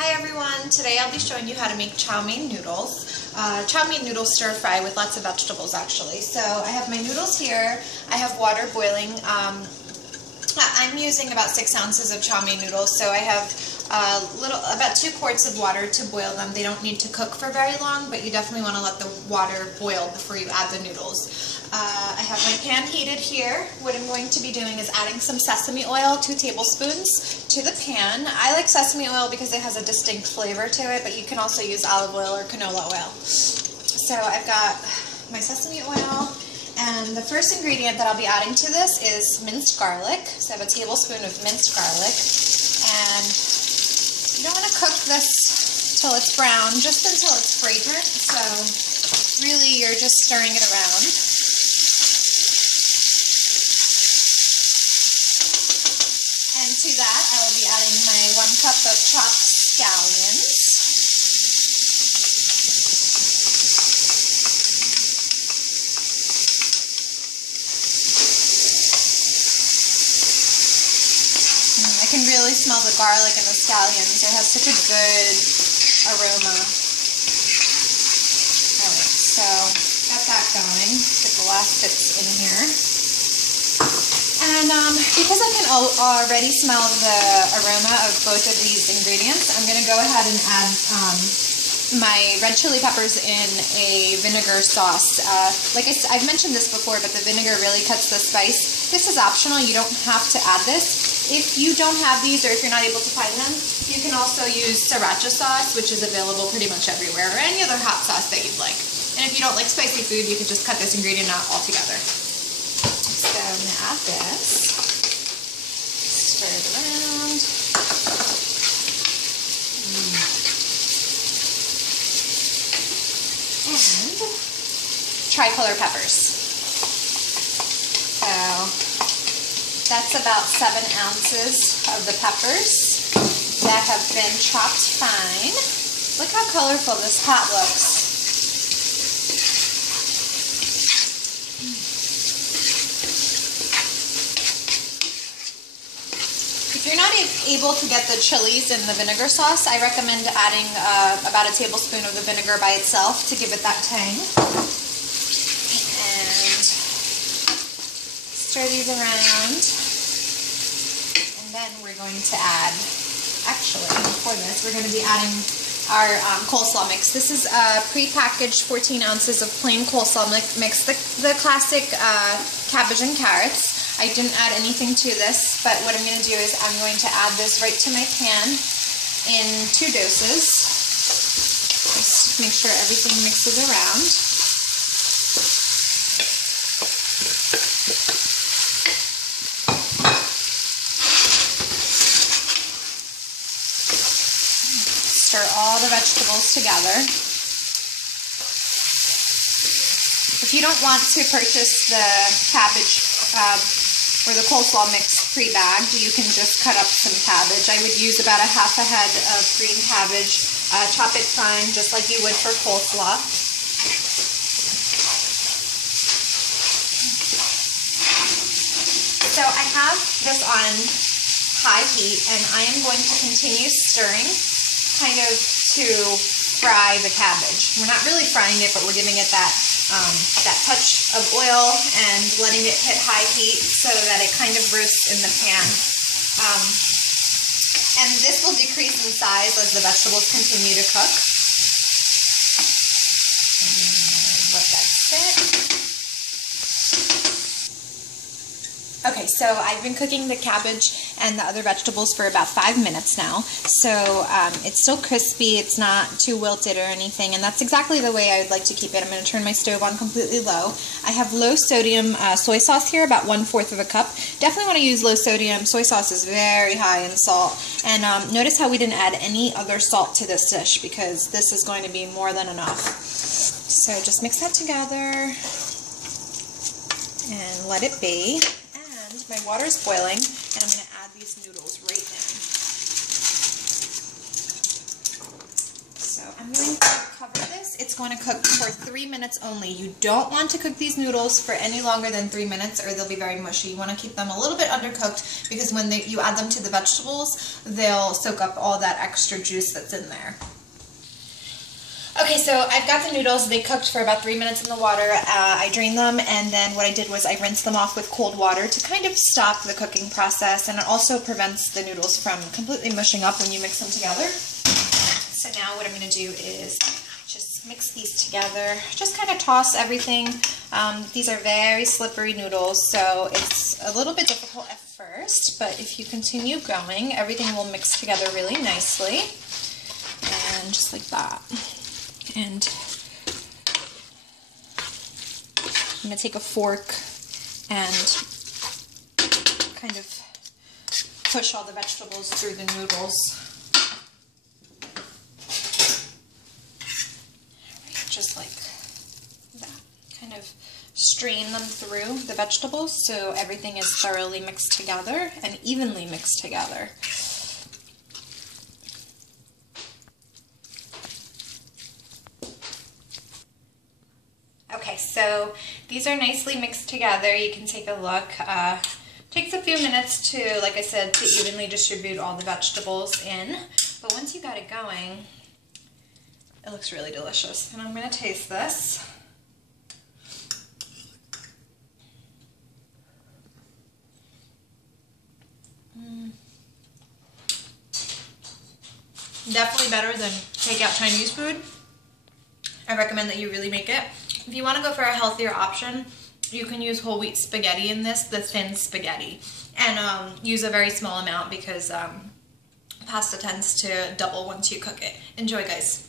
Hi everyone, today I'll be showing you how to make chow mein noodles. Chow mein noodles stir fry with lots of vegetables actually. So I have my noodles here, I have water boiling. I'm using about 6 ounces of chow mein noodles, so I have about 2 quarts of water to boil them. They don't need to cook for very long, but you definitely want to let the water boil before you add the noodles. I have my pan heated here. What I'm going to be doing is adding some sesame oil, 2 tablespoons, to the pan. I like sesame oil because it has a distinct flavor to it, but you can also use olive oil or canola oil. So I've got my sesame oil, and the first ingredient that I'll be adding to this is minced garlic. So I have a tablespoon of minced garlic, and you don't want to cook this till it's brown, just until it's fragrant. So really you're just stirring it around. And to that, I will be adding my 1 cup of chopped scallions. I can really smell the garlic and the scallions. It has such a good aroma. Alright, so got that going. Get the last bits in here. And because I can already smell the aroma of both of these ingredients, I'm going to go ahead and add my red chili peppers in a vinegar sauce. Like I've mentioned this before, but the vinegar really cuts the spice. This is optional. You don't have to add this. If you don't have these, or if you're not able to find them, you can also use sriracha sauce, which is available pretty much everywhere, or any other hot sauce that you'd like. And if you don't like spicy food, you can just cut this ingredient out altogether. So I'm going to add this, stir it around, and tricolor peppers. So that's about 7 ounces of the peppers that have been chopped fine. Look how colorful this pot looks. If you're not able to get the chilies in the vinegar sauce, I recommend adding about a tablespoon of the vinegar by itself to give it that tang. And stir these around. And then we're going to add, actually, before this, we're going to be adding our coleslaw mix. This is a pre-packaged 14 ounces of plain coleslaw mix, the classic cabbage and carrots. I didn't add anything to this, but what I'm going to do is I'm going to add this right to my pan in 2 doses. Just make sure everything mixes around. Stir all the vegetables together. If you don't want to purchase the cabbage or the coleslaw mix pre-bagged, you can just cut up some cabbage. I would use about a half a head of green cabbage, chop it fine just like you would for coleslaw. So I have this on high heat, and I am going to continue stirring kind of to fry the cabbage. We're not really frying it, but we're giving it that touch of oil and letting it hit high heat so that it kind of roasts in the pan. And this will decrease in size as the vegetables continue to cook. Let that sit. Okay, so I've been cooking the cabbage and the other vegetables for about 5 minutes now. So it's still crispy, it's not too wilted or anything, and that's exactly the way I would like to keep it. I'm going to turn my stove on completely low. I have low sodium soy sauce here, about 1/4 of a cup. Definitely want to use low sodium. Soy sauce is very high in salt. And notice how we didn't add any other salt to this dish, because this is going to be more than enough. So just mix that together and let it be. My water is boiling, and I'm going to add these noodles right in. So I'm going to cover this. It's going to cook for 3 minutes only. You don't want to cook these noodles for any longer than 3 minutes or they'll be very mushy. You want to keep them a little bit undercooked because when you add them to the vegetables, they'll soak up all that extra juice that's in there. Okay, so I've got the noodles. They cooked for about 3 minutes in the water. I drained them, and then what I did was I rinsed them off with cold water to kind of stop the cooking process, and it also prevents the noodles from completely mushing up when you mix them together. So now what I'm going to do is just mix these together. Just kind of toss everything. These are very slippery noodles, so it's a little bit difficult at first, but if you continue going, everything will mix together really nicely, and just like that. And I'm going to take a fork and kind of push all the vegetables through the noodles. Just like that. Kind of strain them through the vegetables so everything is thoroughly mixed together and evenly mixed together. Okay, so these are nicely mixed together. You can take a look. Takes a few minutes to, like I said, to evenly distribute all the vegetables in. But once you got it going, it looks really delicious. And I'm going to taste this. Definitely better than takeout Chinese food. I recommend that you really make it. If you want to go for a healthier option, you can use whole wheat spaghetti in this, the thin spaghetti, and use a very small amount because pasta tends to double once you cook it. Enjoy, guys.